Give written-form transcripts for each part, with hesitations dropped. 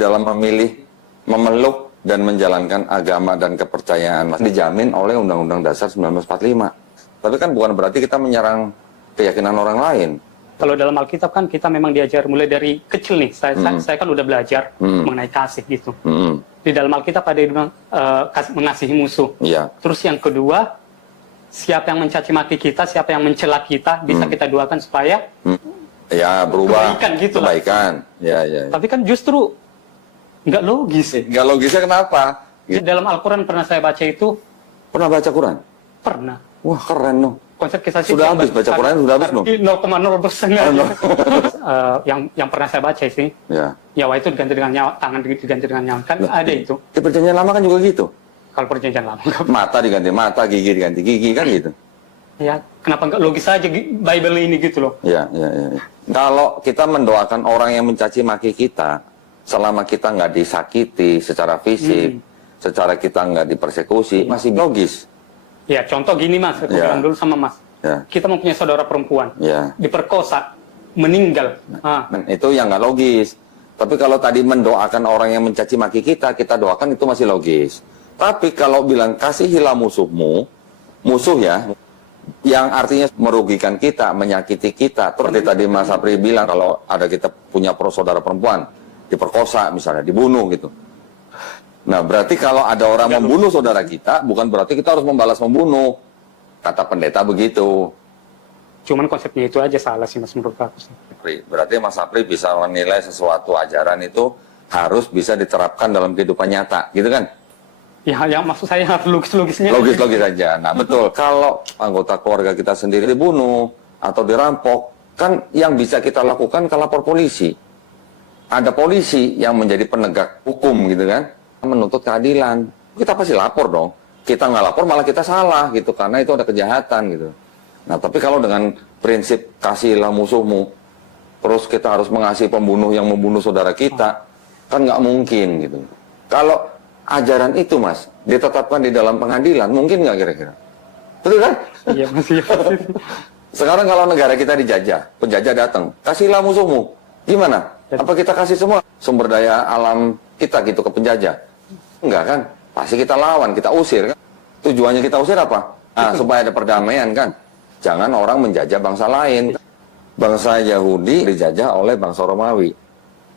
dalam memilih, memeluk, dan menjalankan agama dan kepercayaan Mas dijamin oleh Undang-Undang Dasar 1945. Tapi kan bukan berarti kita menyerang keyakinan orang lain. Kalau dalam Alkitab kan kita memang diajar mulai dari kecil nih. Saya kan udah belajar mengenai kasih gitu. Di dalam Alkitab ada yang bilang mengasihi musuh. Ya. Terus yang kedua, siapa yang mencaci maki kita, siapa yang mencela kita, bisa kita doakan supaya ya berubah. Kebaikan gitu lah. Kebaikan. Ya. Tapi kan justru nggak logis. Nggak logisnya kenapa? Di dalam Al-Quran pernah saya baca itu. Pernah baca Quran? Pernah. Wah keren dong. Konsep kisah sudah habis baca Quran, sudah habis belum? 0,0%. Yang pernah saya baca sih. Ya. Nyawa itu diganti dengan nyawa, tangan diganti dengan nyawa, kan ada itu. Di perjanjian lama kan juga gitu. Kalau perjanjian lama. Mata diganti mata, gigi diganti gigi kan gitu. Ya, kenapa nggak logis aja Bible ini gitu loh? Ya. Kalau kita mendoakan orang yang mencaci maki kita, selama kita nggak disakiti secara fisik, secara kita nggak dipersekusi, masih logis. Ya, contoh gini Mas, aku bilang dulu sama Mas. Ya. Kita mempunyai saudara perempuan, diperkosa, meninggal. Itu yang nggak logis. Tapi kalau tadi mendoakan orang yang mencaci maki kita doakan itu masih logis. Tapi kalau bilang kasihilah musuhmu, musuh ya, yang artinya merugikan kita, menyakiti kita. Seperti tadi Mas Sapri bilang, kalau ada kita punya saudara perempuan, diperkosa misalnya, dibunuh gitu. Nah, berarti kalau ada orang membunuh saudara kita, bukan berarti kita harus membalas membunuh. Kata pendeta begitu. Cuman konsepnya itu aja salah sih Mas menurut aku sih. Berarti Mas Sapri bisa menilai sesuatu ajaran itu harus bisa diterapkan dalam kehidupan nyata, gitu kan? Ya, yang maksud saya harus logis-logisnya. Logis-logis aja. Nah, betul. Kalau anggota keluarga kita sendiri dibunuh atau dirampok, kan yang bisa kita lakukan ke lapor polisi. Ada polisi yang menjadi penegak hukum, gitu kan? Menuntut keadilan. Kita pasti lapor dong. Kita nggak lapor malah kita salah gitu, karena itu ada kejahatan gitu. Nah, tapi kalau dengan prinsip kasihilah musuhmu, terus kita harus mengasihi pembunuh yang membunuh saudara kita, kan nggak mungkin gitu. Kalau ajaran itu Mas ditetapkan di dalam pengadilan, mungkin nggak kira-kira? Betul kan? Iya Mas. Sekarang kalau negara kita dijajah, penjajah datang, kasihilah musuhmu, gimana? Apa kita kasih semua sumber daya alam kita gitu ke penjajah? Enggak kan? Pasti kita lawan, kita usir kan? Tujuannya kita usir apa? Nah, supaya ada perdamaian kan? Jangan orang menjajah bangsa lain. Bangsa Yahudi dijajah oleh bangsa Romawi.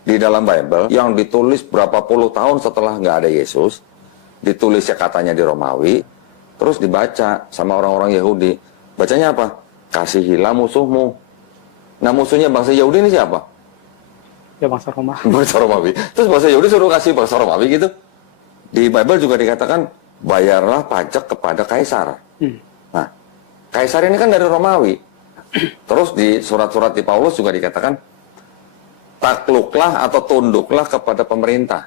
Di dalam Bible, yang ditulis berapa puluh tahun setelah nggak ada Yesus, ditulisnya katanya di Romawi, terus dibaca sama orang-orang Yahudi. Bacanya apa? Kasihilah musuhmu. Nah, musuhnya bangsa Yahudi ini siapa? Ya, bangsa Romawi. Bangsa Romawi. Terus bangsa Yahudi suruh kasih bangsa Romawi gitu. Di Bible juga dikatakan, bayarlah pajak kepada Kaisar. Nah, Kaisar ini kan dari Romawi. Terus di surat-surat di Paulus juga dikatakan, takluklah atau tunduklah kepada pemerintah.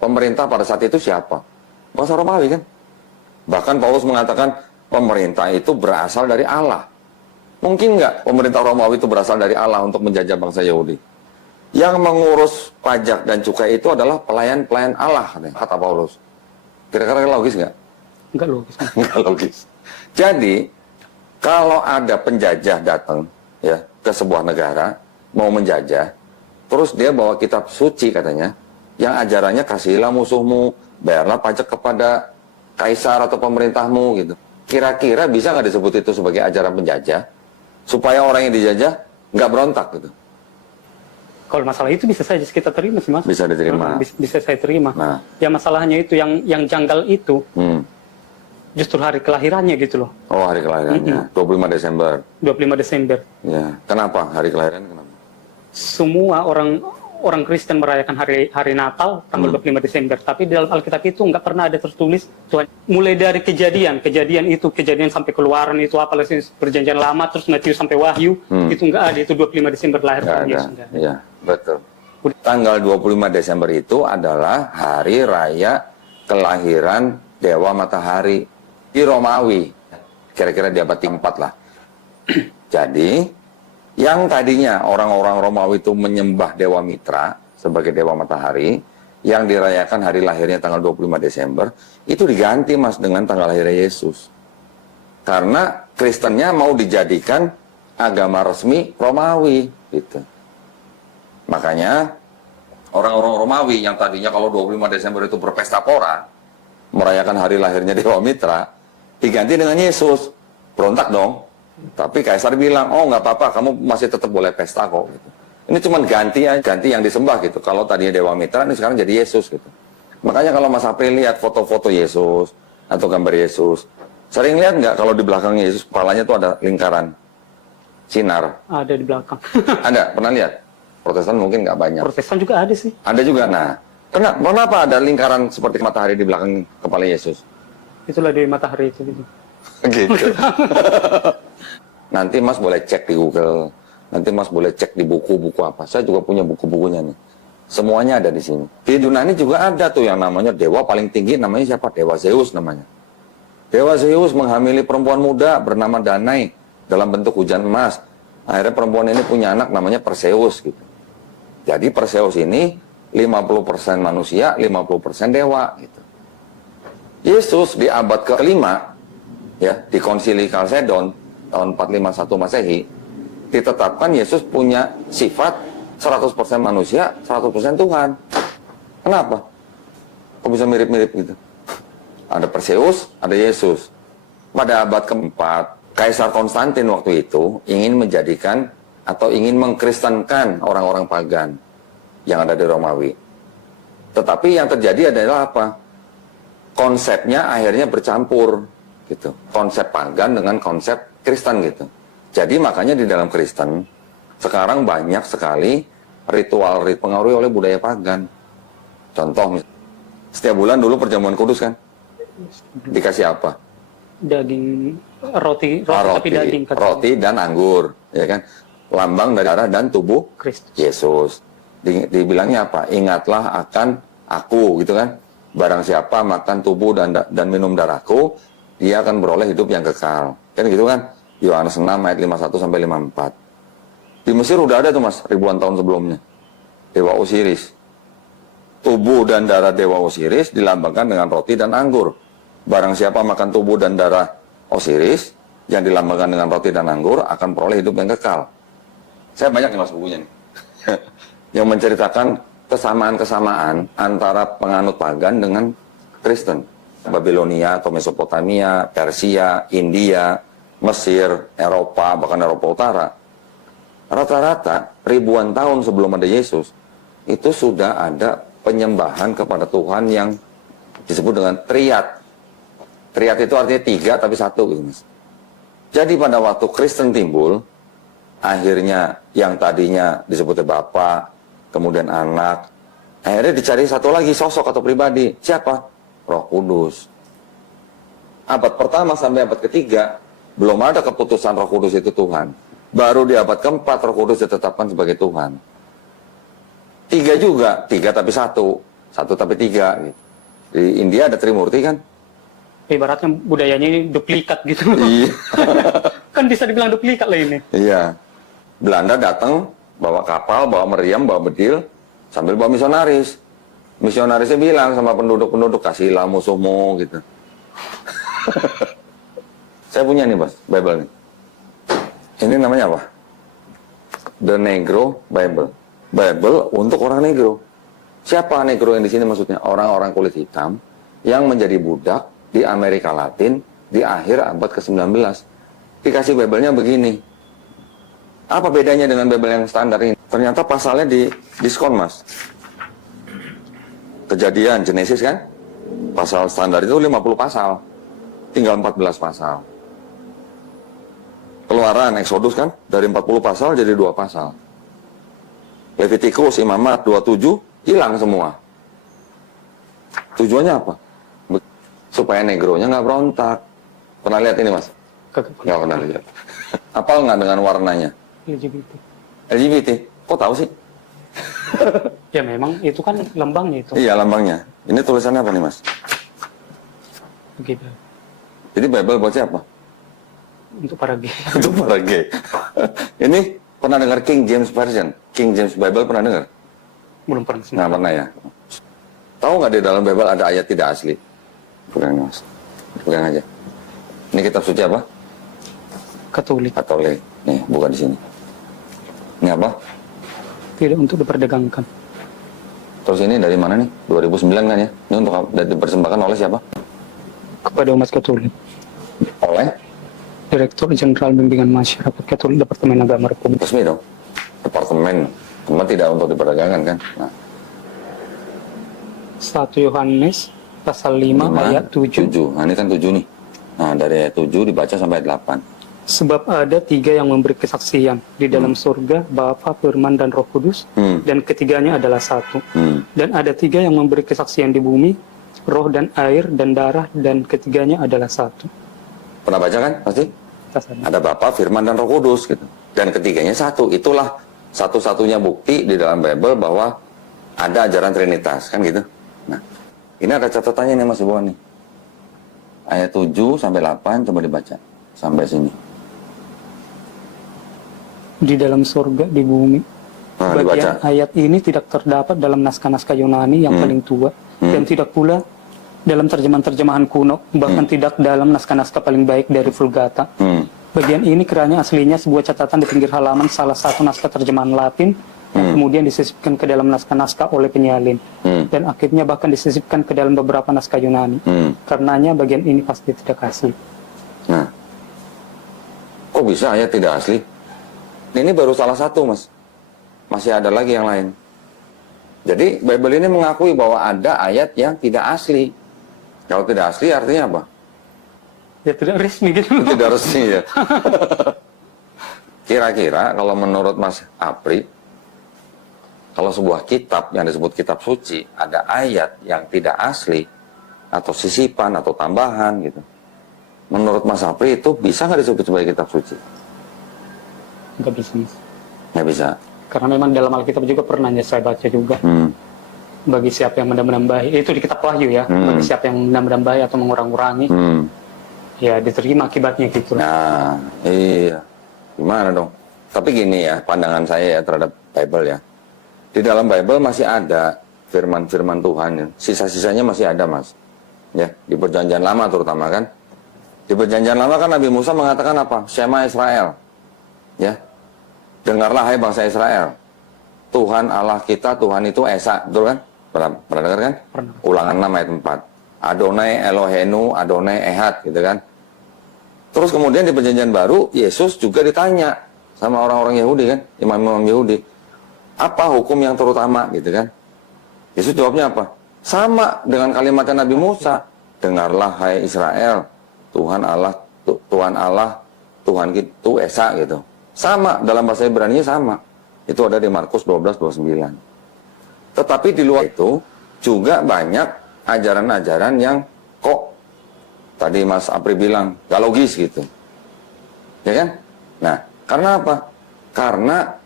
Pemerintah pada saat itu siapa? Bangsa Romawi kan? Bahkan Paulus mengatakan, pemerintah itu berasal dari Allah. Mungkin nggak pemerintah Romawi itu berasal dari Allah untuk menjajah bangsa Yahudi? Yang mengurus pajak dan cukai itu adalah pelayan-pelayan Allah, kata Paulus. Kira-kira logis nggak? Nggak logis. Nggak logis. Jadi, kalau ada penjajah datang ya ke sebuah negara, mau menjajah, terus dia bawa kitab suci katanya, yang ajarannya kasihilah musuhmu, bayarlah pajak kepada kaisar atau pemerintahmu gitu. Kira-kira bisa nggak disebut itu sebagai ajaran penjajah? Supaya orang yang dijajah nggak berontak gitu. Kalau masalah itu bisa saja kita terima sih Mas. Bisa diterima. Bisa saya terima. Nah. Ya masalahnya itu yang janggal itu justru hari kelahirannya gitu loh. Oh, hari kelahirannya. 25 Desember. 25 Desember. Ya. Kenapa hari kelahiran? Kenapa? Semua orang Kristen merayakan hari Natal tanggal 25 Desember, tapi di dalam Alkitab itu nggak pernah ada tertulis Tuhan. Mulai dari kejadian sampai keluaran itu apalagi perjanjian lama, terus Matius sampai Wahyu itu nggak ada, itu 25 Desember lahir Tuhan Yesus. Iya, betul. Tanggal 25 Desember itu adalah hari raya kelahiran Dewa Matahari di Romawi. Kira-kira di abad 4 lah. Jadi yang tadinya orang-orang Romawi itu menyembah Dewa Mitra sebagai Dewa Matahari, yang dirayakan hari lahirnya tanggal 25 Desember, itu diganti Mas dengan tanggal lahirnya Yesus. Karena Kristennya mau dijadikan agama resmi Romawi gitu. Makanya Orang-orang Romawi yang tadinya kalau 25 Desember itu berpesta pora, merayakan hari lahirnya Dewa Mitra, diganti dengan Yesus. Berontak dong. Tapi Kaisar bilang, oh nggak apa-apa, kamu masih tetap boleh pesta kok. Gitu. Ini cuma ganti yang disembah gitu. Kalau tadinya Dewa Mitra, ini sekarang jadi Yesus gitu. Makanya kalau Mas April lihat foto-foto Yesus atau gambar Yesus, sering lihat nggak kalau di belakang Yesus kepalanya tuh ada lingkaran sinar? Ada di belakang. Ada, pernah lihat? Protestan mungkin nggak banyak. Protestan juga ada sih. Ada juga. Nah, kenapa ada lingkaran seperti matahari di belakang kepala Yesus? Itulah Dewi Matahari itu. Gitu. Nanti Mas boleh cek di Google. Nanti Mas boleh cek di buku-buku apa. Saya juga punya buku-bukunya nih. Semuanya ada di sini. Di Yunani juga ada tuh yang namanya dewa paling tinggi, namanya siapa? Dewa Zeus namanya. Dewa Zeus menghamili perempuan muda bernama Danai dalam bentuk hujan emas. Akhirnya perempuan ini punya anak namanya Perseus gitu. Jadi Perseus ini 50% manusia, 50% dewa gitu. Yesus di abad ke-5 ya, di Konsili Kalsedon tahun 451 Masehi ditetapkan Yesus punya sifat 100% manusia, 100% Tuhan. Kenapa? Kok bisa mirip-mirip gitu? Ada Perseus, ada Yesus. Pada abad keempat, Kaisar Konstantin waktu itu ingin menjadikan atau ingin mengkristenkan orang-orang pagan yang ada di Romawi. Tetapi yang terjadi adalah apa? Konsepnya akhirnya bercampur gitu. Konsep pagan dengan konsep Kristen gitu. Jadi makanya di dalam Kristen sekarang banyak sekali ritual pengaruhi oleh budaya pagan. Contoh, setiap bulan dulu perjamuan kudus kan? Dikasih apa? Daging, roti tapi daging. Roti dan anggur, ya kan? Lambang dari darah dan tubuh Kristus. Yesus. Dibilangnya apa? Ingatlah akan aku, gitu kan? Barang siapa makan tubuh dan minum darahku, dia akan beroleh hidup yang kekal. Kan gitu kan? Yohanes 6 ayat 51 sampai 54. Di Mesir udah ada tuh Mas, ribuan tahun sebelumnya. Dewa Osiris. Tubuh dan darah Dewa Osiris dilambangkan dengan roti dan anggur. Barang siapa makan tubuh dan darah Osiris yang dilambangkan dengan roti dan anggur akan peroleh hidup yang kekal. Saya banyak nih Mas bukunya nih. Yang menceritakan kesamaan-kesamaan antara penganut pagan dengan Kristen. Babilonia atau Mesopotamia, Persia, India, Mesir, Eropa, bahkan Eropa Utara. Rata-rata ribuan tahun sebelum ada Yesus, itu sudah ada penyembahan kepada Tuhan yang disebut dengan triad. Triad itu artinya 3 tapi 1 gitu Mas. Jadi pada waktu Kristen timbul, akhirnya yang tadinya disebutnya Bapa, kemudian Anak, akhirnya dicari satu lagi sosok atau pribadi. Siapa? Roh Kudus. Abad pertama sampai abad ketiga, belum ada keputusan Roh Kudus itu Tuhan. Baru di abad keempat Roh Kudus ditetapkan sebagai Tuhan. 3 juga, 3 tapi 1, 1 tapi 3 gitu. Di India ada Trimurti kan? Ibaratnya budayanya ini duplikat gitu. Iya. Kan bisa dibilang duplikat lah ini. Iya. Belanda datang bawa kapal, bawa meriam, bawa bedil, sambil bawa misionaris. Misionarisnya bilang sama penduduk-penduduk, kasihlah musuhmu gitu. Saya punya nih Mas, Bible nih. Ini namanya apa? The Negro Bible. Bible untuk orang Negro. Siapa Negro yang di sini maksudnya? Orang-orang kulit hitam yang menjadi budak di Amerika Latin di akhir abad ke-19. Dikasih Bible-nya begini. Apa bedanya dengan Bible yang standar ini? Ternyata pasalnya di diskon Mas. Kejadian, Genesis kan? Pasal standar itu 50 pasal. Tinggal 14 pasal. Keluaran, Exodus kan? Dari 40 pasal jadi 2 pasal. Levitikus, Imamat, 27, hilang semua. Tujuannya apa? Supaya negronya nggak berontak. Pernah lihat ini Mas? Nggak pernah lihat. Apal nggak dengan warnanya? LGBT. LGBT? Kok tahu sih? Ya memang itu kan lambangnya itu. Iya lambangnya. Ini tulisannya apa nih Mas? Begitu. Jadi Bible buat siapa? Untuk para gay. Untuk para gay. Ini pernah dengar King James Version? King James Bible pernah dengar? Belum pernah. Nggak pernah ya? Tahu nggak di dalam Bible ada ayat tidak asli? Pegang Mas. Pegang aja. Ini kitab suci apa? Katolik. Katolik. Nih, bukan di sini. Ini apa? Tidak untuk diperdagangkan. Terus ini dari mana nih? 2009 kan ya? Ini untuk dipersembahkan oleh siapa? Kepada umat Katolik. Oleh? Direktur Jenderal Bimbingan Masyarakat Katolik Departemen Agama Republik. Resmi dong. Departemen. Cuma tidak untuk diperdagangkan kan? Nah, 1 Yohanes pasal 5 ayat 7. 7. Nah, ini kan 7 nih. Nah, dari ayat 7 dibaca sampai ayat 8. Sebab ada 3 yang memberi kesaksian di dalam surga, Bapa, Firman, dan Roh Kudus, dan ketiganya adalah satu. Dan ada 3 yang memberi kesaksian di bumi, roh dan air dan darah, dan ketiganya adalah satu. Pernah baca kan? Pasti? Ada Bapa, Firman, dan Roh Kudus gitu. Dan ketiganya satu. Itulah satu-satunya bukti di dalam Bible bahwa ada ajaran Trinitas, kan gitu. Nah, ini ada catatannya nih Mas Ibu nih. Ayat 7 sampai 8 coba dibaca sampai sini. Di dalam surga, di bumi. Nah, Bagian dibaca. ayat ini tidak terdapat dalam naskah-naskah Yunani yang paling tua, dan tidak pula dalam terjemahan-terjemahan kuno, bahkan tidak dalam naskah-naskah paling baik dari Vulgata. Bagian ini kiranya aslinya sebuah catatan di pinggir halaman salah satu naskah terjemahan Latin, yang kemudian disisipkan ke dalam naskah-naskah oleh penyalin, dan akhirnya bahkan disisipkan ke dalam beberapa naskah Yunani. Karenanya bagian ini pasti tidak asli. Nah, kok bisa ayat tidak asli? Ini baru salah satu, Mas. Masih ada lagi yang lain. Jadi, Bible ini mengakui bahwa ada ayat yang tidak asli. Kalau tidak asli artinya apa? Ya tidak resmi gitu. Tidak resmi ya. Kira-kira kalau menurut Mas Apri, kalau sebuah kitab yang disebut kitab suci, ada ayat yang tidak asli, atau sisipan, atau tambahan gitu. Menurut Mas Apri itu bisa nggak disebut sebagai kitab suci? Nggak bisa, Mas. Nggak bisa. Karena memang dalam Alkitab juga pernah saya baca juga. Bagi siapa yang menambah-nambahi, itu di kitab Wahyu ya. Bagi siapa yang menambah-nambahi atau mengurang-urangi, ya diterima akibatnya gitu. Nah, iya. Gimana dong? Tapi gini ya, pandangan saya ya terhadap Bible ya. Di dalam Bible masih ada firman-firman Tuhan ya. Sisa-sisanya masih ada, Mas. Ya, di Perjanjian Lama terutama kan. Di Perjanjian Lama kan Nabi Musa mengatakan apa? Shema Israel. Ya. Dengarlah hai bangsa Israel. Tuhan Allah kita, Tuhan itu Esa, betul kan? Pernah dengar kan? Pernah. Ulangan 6 ayat 4. Adonai Elohenu, Adonai Ehad, gitu kan? Terus kemudian di Perjanjian Baru, Yesus juga ditanya sama orang-orang Yahudi kan, imam-imam Yahudi, apa hukum yang terutama, gitu kan? Yesus jawabnya apa? Sama dengan kalimat Nabi Musa, dengarlah hai Israel, Tuhan Allah, Tuhan itu Esa, gitu. Sama, dalam bahasa Ibrani sama. Itu ada di Markus 12:29. Tetapi di luar itu juga banyak ajaran-ajaran yang kok tadi Mas Apri bilang gak logis gitu. Ya kan? Nah, karena apa? Karena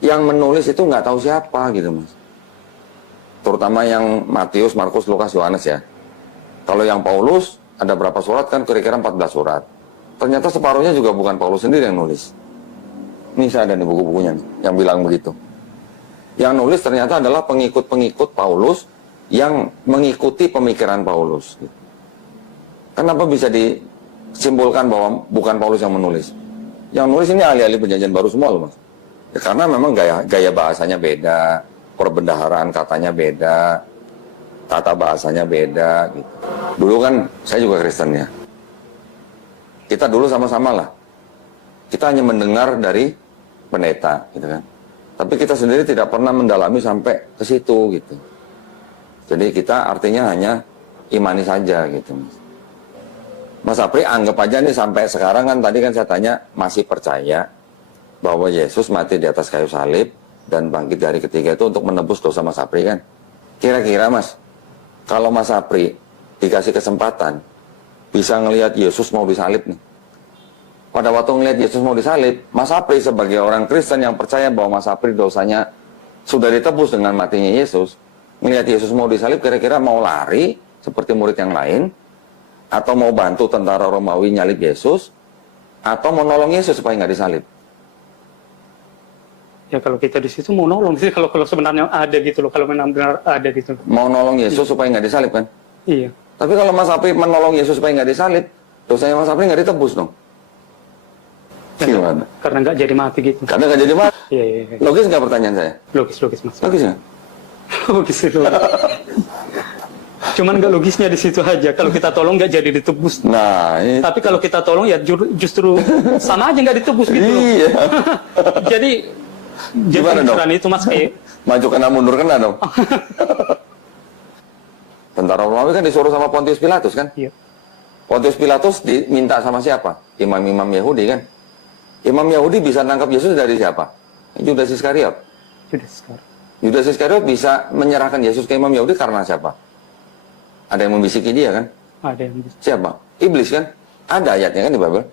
yang menulis itu nggak tahu siapa gitu, Mas. Terutama yang Matius, Markus, Lukas, Yohanes ya. Kalau yang Paulus ada berapa surat kan kira-kira 14 surat. Ternyata separuhnya juga bukan Paulus sendiri yang nulis. Ini saya ada di buku-bukunya nih, yang bilang begitu. Yang nulis ternyata adalah pengikut-pengikut Paulus yang mengikuti pemikiran Paulus. Kenapa bisa disimpulkan bahwa bukan Paulus yang menulis? Yang nulis ini ahli-ahli Perjanjian Baru semua loh, Mas. Ya, karena memang gaya bahasanya beda, perbendaharaan katanya beda, tata bahasanya beda gitu. Dulu kan saya juga Kristen ya. Kita dulu sama-sama lah. Kita hanya mendengar dari pendeta gitu kan. Tapi kita sendiri tidak pernah mendalami sampai ke situ gitu. Jadi kita artinya hanya imani saja gitu, Mas. Mas Apri anggap aja nih sampai sekarang kan tadi kan saya tanya masih percaya bahwa Yesus mati di atas kayu salib dan bangkit dari ketiga itu untuk menebus dosa Mas Apri kan. Kira-kira Mas, kalau Mas Apri dikasih kesempatan bisa ngelihat Yesus mau disalib nih. Pada waktu ngelihat Yesus mau disalib, Mas Apri sebagai orang Kristen yang percaya bahwa Mas Apri dosanya sudah ditebus dengan matinya Yesus, ngelihat Yesus mau disalib kira-kira mau lari seperti murid yang lain, atau mau bantu tentara Romawi nyalib Yesus, atau mau nolong Yesus supaya nggak disalib? Ya kalau kita di situ mau nolong sih, kalau sebenarnya ada gitu loh, kalau memang benar ada gitu. Mau nolong Yesus supaya nggak disalib kan? Iya. Tapi kalau Mas Apri menolong Yesus supaya nggak disalib, dosanya Mas Apri nggak ditebus dong? Gimana? Karena nggak jadi mati gitu. Karena nggak jadi mati. Iya, iya, iya. Logis nggak pertanyaan saya? Logis, Mas. Logis nggak? Logis itu. Cuman nggak logisnya di situ aja. Kalau kita tolong nggak jadi ditebus. Nah, Tapi kalau kita tolong ya justru sama aja nggak ditebus gitu. iya. Jadi Gimana dong? pikiran itu Mas kayak Maju kena mundur kena dong. Tentara Romawi kan disuruh sama Pontius Pilatus kan? iya. Pontius Pilatus diminta sama siapa? Imam-imam Yahudi kan? Imam Yahudi bisa nangkap Yesus dari siapa? Yudas Iskariot. Sudah sekarang. Yudas Iskariot bisa menyerahkan Yesus ke Imam Yahudi karena siapa? Ada yang membisiki dia kan? Ada yang bisa. Siapa? Iblis kan? Ada ayatnya kan di Bible.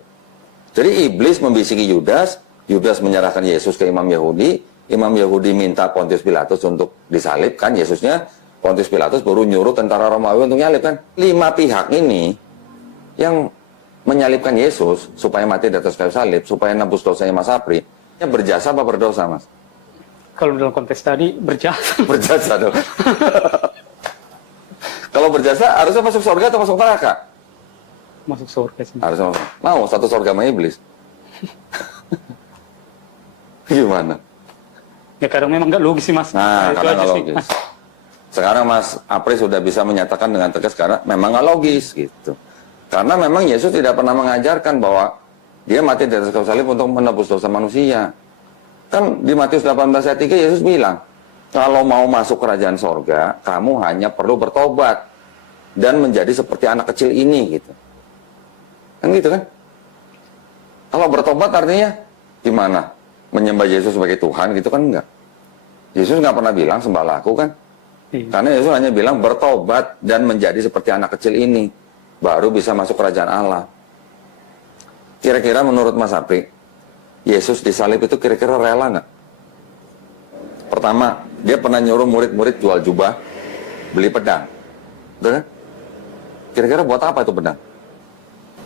Jadi iblis membisiki Yudas, Yudas menyerahkan Yesus ke Imam Yahudi, Imam Yahudi minta Pontius Pilatus untuk disalibkan Yesusnya, Pontius Pilatus baru nyuruh tentara Romawi untuk nyalib kan? 5 pihak ini yang menyalibkan Yesus supaya mati di atas kayu salib, supaya nebus dosanya Mas Apri, berjasa apa berdosa Mas? Kalau dalam konteks tadi berjasa. Berjasa dong. Kalau berjasa harusnya masuk surga atau masuk neraka? Masuk surga sih. Harusnya masuk. Mau satu surga sama iblis. Gimana? Ya kadang memang nggak logis sih Mas. Nah, Itu karena aja nggak sih, logis. Mas. Sekarang Mas Apri sudah bisa menyatakan dengan tegas karena memang nggak logis gitu. Karena memang Yesus tidak pernah mengajarkan bahwa dia mati di atas kayu salib untuk menebus dosa manusia. Kan di Matius 18 ayat 3 Yesus bilang, kalau mau masuk kerajaan sorga, kamu hanya perlu bertobat dan menjadi seperti anak kecil ini gitu. Kan gitu kan? Kalau bertobat artinya gimana? Menyembah Yesus sebagai Tuhan gitu kan enggak? Yesus nggak pernah bilang sembahlah aku kan? Iya. Karena Yesus hanya bilang bertobat dan menjadi seperti anak kecil ini, baru bisa masuk kerajaan Allah. Kira-kira menurut Mas Apri, Yesus disalib itu kira-kira rela nggak? Pertama, dia pernah nyuruh murid-murid jual jubah, beli pedang. Betul kan? Kira-kira buat apa itu pedang?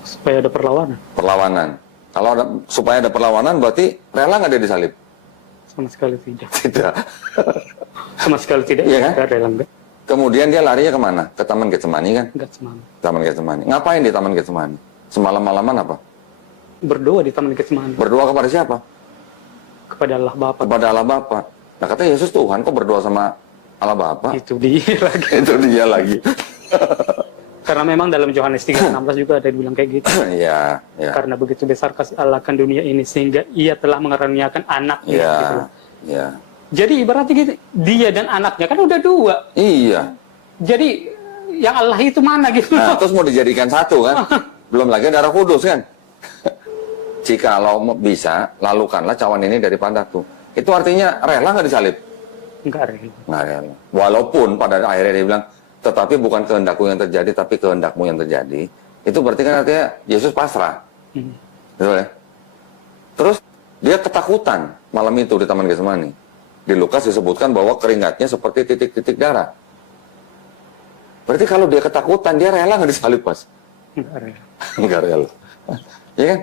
Supaya ada perlawanan. Perlawanan. Kalau ada, supaya ada perlawanan berarti rela nggak dia disalib? Sama sekali tidak. Tidak. Sama sekali tidak. Iya kan? Nggak rela enggak. Kemudian dia larinya kemana? Ke Taman Getsemani kan? Enggak semangat. Taman Getsemani. Ngapain di Taman Getsemani? Semalam-malaman apa? Berdoa di Taman Getsemani Berdoa kepada siapa? kepada Allah Bapa. Kepada Allah Bapa. Nah kata Yesus Tuhan kok berdoa sama Allah Bapa? Itu dia lagi. Itu dia lagi. Karena memang dalam Yohanes 3:16 juga ada yang bilang kayak gitu. Iya, iya. Karena begitu besar kasih Allah akan dunia ini sehingga ia telah mengaruniakan anaknya. Iya, Gitu loh. iya. Jadi ibaratnya gitu, dia dan anaknya kan udah 2. Iya. Jadi yang Allah itu mana gitu. Nah, terus mau dijadikan satu kan? Belum lagi darah kudus kan? Jikalau bisa, lalukanlah cawan ini daripadaku. Itu artinya rela nggak disalib? Enggak rela. Nggak rela. Walaupun pada akhirnya dia bilang, tetapi bukan kehendakku yang terjadi, tapi kehendakmu yang terjadi. Itu berarti kan artinya Yesus pasrah. Betul ya? Terus dia ketakutan malam itu di Taman Getsemani. Di Lukas disebutkan bahwa keringatnya seperti titik-titik darah. Berarti kalau dia ketakutan, dia rela nggak disalib pas? Enggak rela. Nggak rela. Ya kan?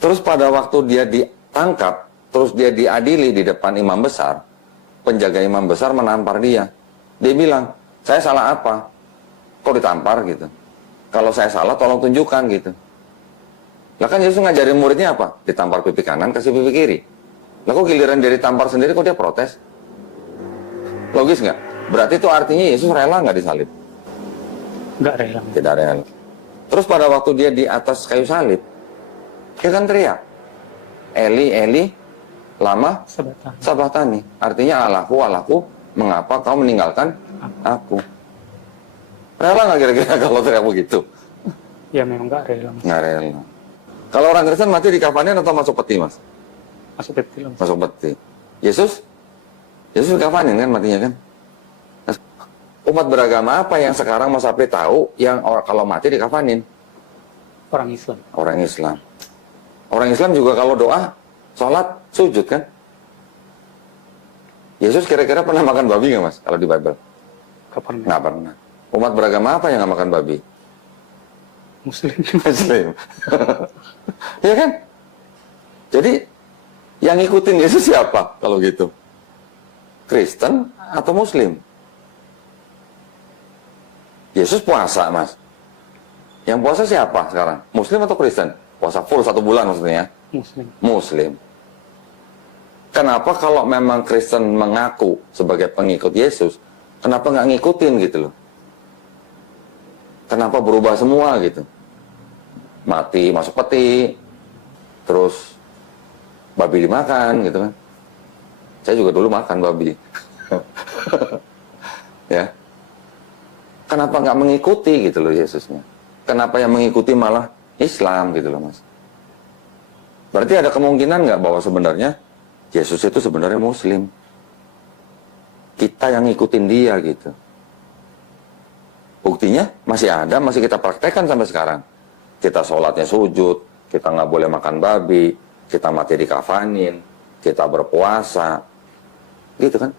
Terus pada waktu dia ditangkap, terus dia diadili di depan imam besar, penjaga imam besar menampar dia. Dia bilang, saya salah apa? Kok ditampar gitu? Kalau saya salah, tolong tunjukkan gitu. Lah kan Yesus ngajarin muridnya apa? Ditampar pipi kanan, kasih pipi kiri. Lah kok giliran dia ditampar sendiri, kok dia protes? Logis nggak? Berarti itu artinya Yesus rela nggak disalib? Enggak rela. Tidak rela. Terus pada waktu dia di atas kayu salib, dia kan teriak, Eli, Eli, lama Sebatang. sabatani. Artinya Allahku, Allahku, mengapa kau meninggalkan aku? Rela nggak kira-kira kalau teriak begitu? Ya memang enggak rela. Mas. Nggak rela. Kalau orang Kristen mati dikafanin atau masuk peti, Mas? Masuk kecil. Mas. Masuk peti. Yesus dikafanin kan matinya kan? Umat beragama apa yang sekarang Mas Apri tahu yang kalau mati dikafanin? Orang Islam. Orang Islam. Orang Islam juga kalau doa, sholat, sujud kan? Yesus kira-kira pernah makan babi nggak Mas? Kalau di Bible? Kapan? Nggak pernah. Umat beragama apa yang nggak makan babi? Muslim. Muslim. Ya kan? Jadi yang ngikutin Yesus siapa kalau gitu? Kristen atau Muslim? Yesus puasa, Mas. Yang puasa siapa sekarang? Muslim atau Kristen? Puasa full 1 bulan maksudnya. Muslim. Muslim. Kenapa kalau memang Kristen mengaku sebagai pengikut Yesus, Kenapa nggak ngikutin gitu loh? Kenapa berubah semua gitu? Mati masuk peti, terus babi dimakan gitu kan? Saya juga dulu makan babi. Ya. Kenapa nggak mengikuti gitu loh Yesusnya? Kenapa yang mengikuti malah Islam gitu loh Mas? Berarti ada kemungkinan nggak bahwa sebenarnya Yesus itu sebenarnya Muslim? Kita yang ngikutin dia gitu. Buktinya masih ada, masih kita praktekkan sampai sekarang. Kita sholatnya sujud, kita nggak boleh makan babi, kita mati dikafanin, kita berpuasa, gitu kan?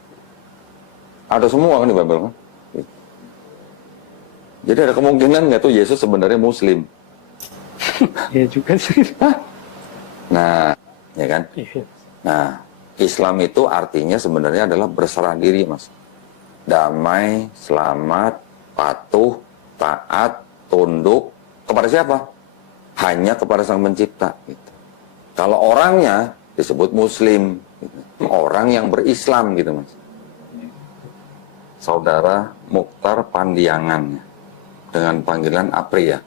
Ada semua kan di Bible kan? Gitu. Jadi ada kemungkinan nggak tuh Yesus sebenarnya Muslim? Iya juga sih. Nah, ya kan? Iya. Nah, Islam itu artinya sebenarnya adalah berserah diri, Mas. Damai, selamat, patuh, taat, tunduk kepada siapa? Hanya kepada Sang Pencipta. Gitu. Kalau orangnya disebut Muslim, gitu. Orang yang berislam, gitu, Mas. Saudara Mukhtar Pandiangan dengan panggilan Apri ya,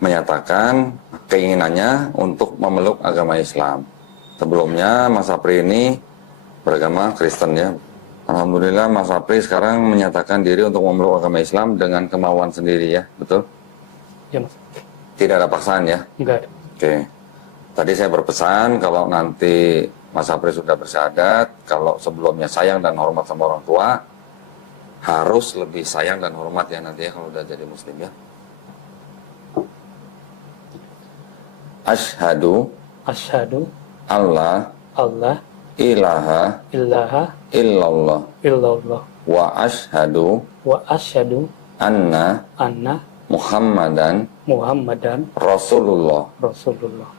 menyatakan keinginannya untuk memeluk agama Islam. Sebelumnya Mas Apri ini beragama Kristen ya. Alhamdulillah Mas Apri sekarang menyatakan diri untuk memeluk agama Islam dengan kemauan sendiri ya, betul? Ya Mas. Tidak ada paksaan ya? Enggak ada. Oke. Tadi saya berpesan kalau nanti Mas Apri sudah bersyahadat, kalau sebelumnya sayang dan hormat sama orang tua, harus lebih sayang dan hormat ya nanti ya kalau udah jadi Muslim ya. Asyhadu Asyhadu Allah Allah ilaha ilaha illallah illallah wa asyhadu wa asyhadu anna anna Muhammadan Muhammadan Rasulullah. Rasulullah.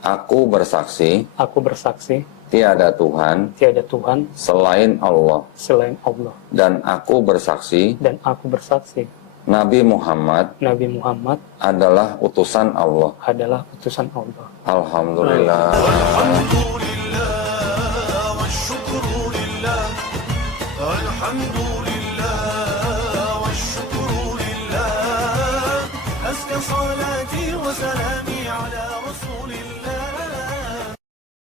Aku bersaksi Aku bersaksi tiada Tuhan tiada Tuhan selain Allah, selain Allah, dan aku bersaksi dan aku bersaksi Nabi Muhammad Nabi Muhammad adalah utusan Allah. adalah utusan Allah. Alhamdulillah. الحمد لله والشكر لله أزكى صلاتي وسلامي